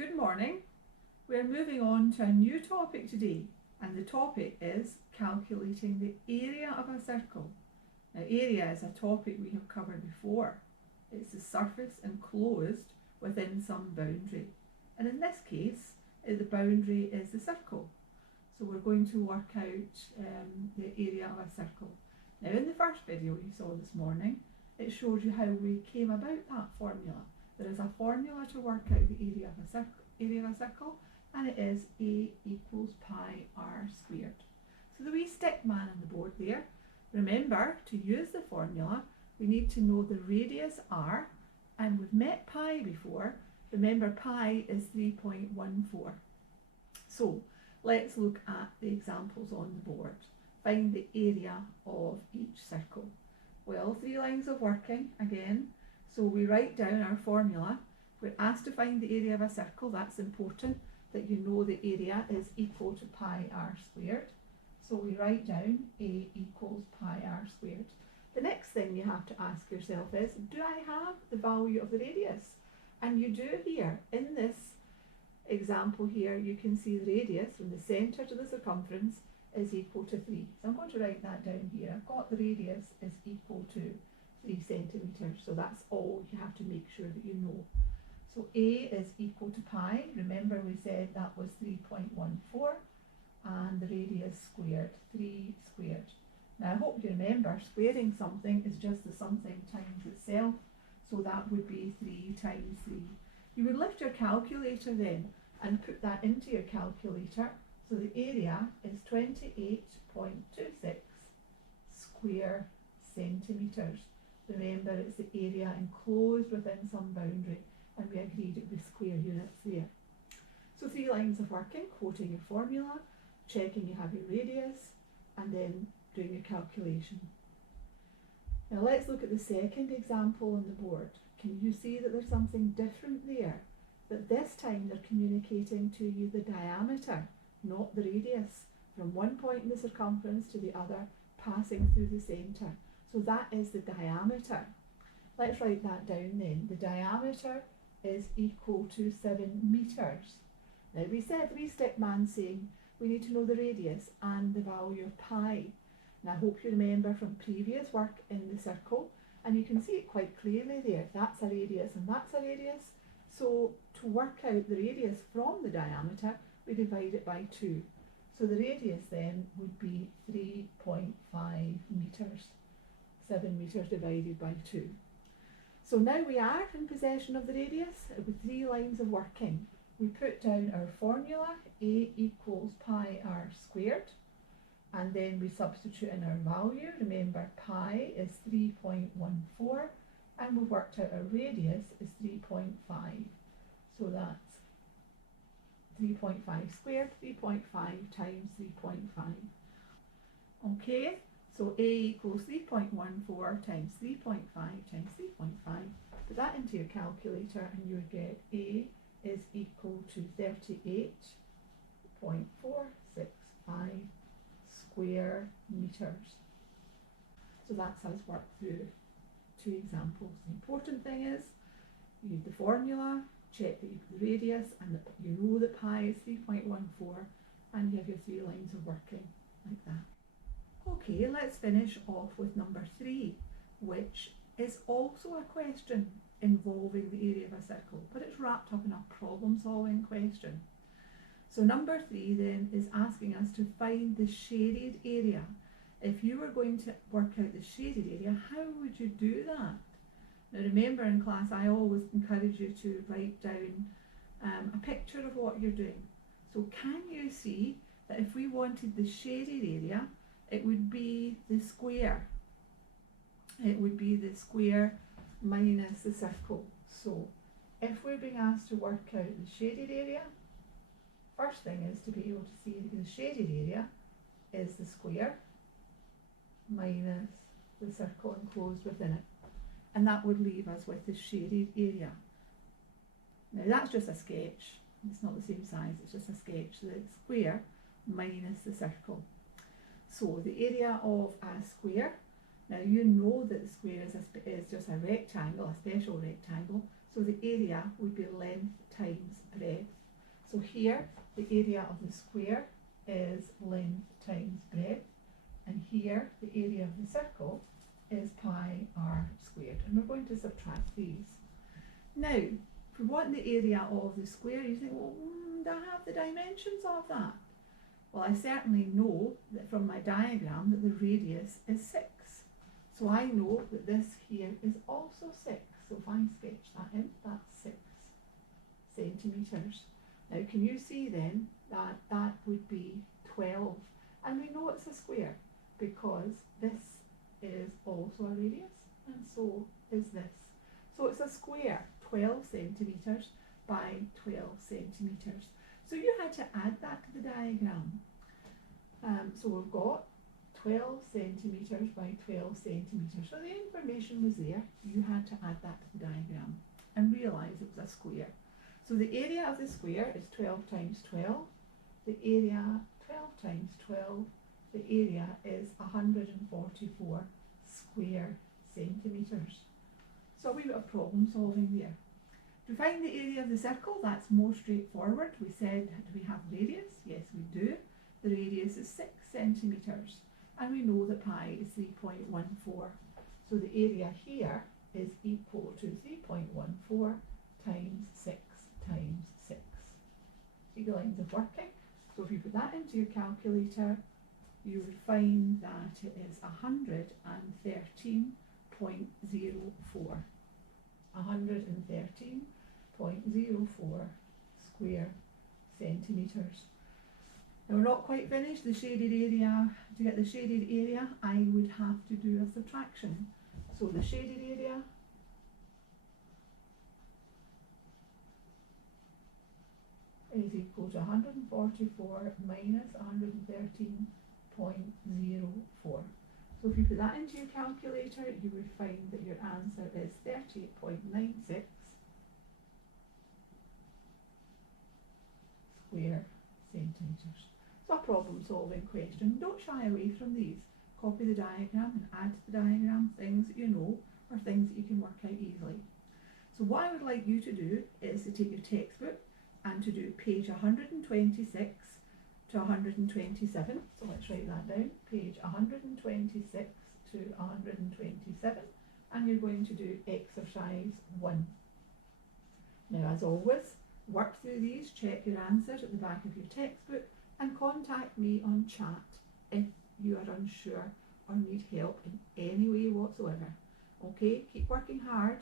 Good morning. We're moving on to a new topic today, and the topic is calculating the area of a circle. Now, area is a topic we have covered before. It's the surface enclosed within some boundary, and in this case, the boundary is the circle. So we're going to work out the area of a circle. Now, in the first video you saw this morning, it showed you how we came about that formula. There is a formula to work out the area of a circle, and it is A equals pi r squared. So the wee stick man on the board there, remember to use the formula we need to know the radius r, and we've met pi before. Remember pi is 3.14. So let's look at the examples on the board. Find the area of each circle. Well, 3 lines of working again. So we write down our formula. We're asked to find the area of a circle. That's important that you know the area is equal to pi r squared. So we write down A equals pi r squared. The next thing you have to ask yourself is, do I have the value of the radius? And you do here. In this example here, you can see the radius from the centre to the circumference is equal to 3. So I'm going to write that down here. I've got the radius is equal to 3 centimetres. So that's all you have to make sure that you know. So A is equal to pi. Remember we said that was 3.14, and the radius squared, 3 squared. Now I hope you remember squaring something is just the something times itself. So that would be 3 times 3. You would lift your calculator then and put that into your calculator. So the area is 28.26 square centimetres. Remember, it's the area enclosed within some boundary, and we agreed it was square units there. So 3 lines of working, quoting your formula, checking you have your radius, and then doing your calculation. Now let's look at the second example on the board. Can you see that there's something different there? That this time they're communicating to you the diameter, not the radius, from one point in the circumference to the other, passing through the centre. So that is the diameter. Let's write that down then. The diameter is equal to 7 metres. Now we said, wee stick man saying we need to know the radius and the value of pi. And I hope you remember from previous work in the circle, and you can see it quite clearly there. That's a radius and that's a radius. So to work out the radius from the diameter, we divide it by 2. So the radius then would be 3.5 metres. 7 metres divided by 2. So now we are in possession of the radius with 3 lines of working. We put down our formula, A equals pi r squared, and then we substitute in our value. Remember pi is 3.14, and we've worked out our radius is 3.5. So that's 3.5 squared, 3.5 times 3.5. Okay, so A equals 3.14 times 3.5 times 3.5. Put that into your calculator and you would get A is equal to 38.465 square metres. So that's how it's worked through 2 examples. The important thing is you use the formula, check that you have the radius, and that you know that pi is 3.14, and you have your 3 lines of working like that. Okay, let's finish off with number 3, which is also a question involving the area of a circle, but it's wrapped up in a problem-solving question. So number 3 then is asking us to find the shaded area. If you were going to work out the shaded area, how would you do that? Now remember in class I always encourage you to write down a picture of what you're doing. So can you see that if we wanted the shaded area, it would be the square. It would be the square minus the circle. So if we're being asked to work out the shaded area, first thing is to be able to see that the shaded area is the square minus the circle enclosed within it. And that would leave us with the shaded area. Now that's just a sketch. It's not the same size, it's just a sketch. The square minus the circle. So the area of a square, now you know that the square is just a rectangle, a special rectangle, So the area would be length times breadth. So here, the area of the square is length times breadth, and here, the area of the circle is pi r squared, and we're going to subtract these. Now, if we want the area of the square, you think, well, do I have the dimensions of that? Well, I certainly know that from my diagram that the radius is 6. So I know that this here is also 6. So if I sketch that in, that's 6 centimetres. Now, can you see then that that would be 12? And we know it's a square because this is also a radius, and so is this. So it's a square, 12 centimetres by 12 centimetres. So you had to add that to the diagram. So we've got 12 centimetres by 12 centimetres. So the information was there. You had to add that to the diagram and realise it was a square. So the area of the square is 12 times 12. The area, 12 times 12, the area is 144 square centimetres. So we've got a problem solving there. To find the area of the circle, that's more straightforward. We said, do we have radius? Yes, we do. The radius is 6 centimetres, and we know that pi is 3.14. So the area here is equal to 3.14 times 6 times 6. See the lines of working? So if you put that into your calculator, you would find that it is 113.04. 113.04 square centimetres. Now we're not quite finished. The shaded area, to get the shaded area, I would have to do a subtraction. So the shaded area is equal to 144 minus 113.04. So if you put that into your calculator, you would find that your answer is 38.96 square centimetres. So a problem solving question. Don't shy away from these. Copy the diagram and add to the diagram things that you know or things that you can work out easily. So what I would like you to do is to take your textbook and to do page 126 to 127. So let's write that down. Page 126 to 127. And you're going to do exercise 1. Now, as always, work through these, check your answers at the back of your textbook, and contact me on chat if you are unsure or need help in any way whatsoever. Okay, keep working hard.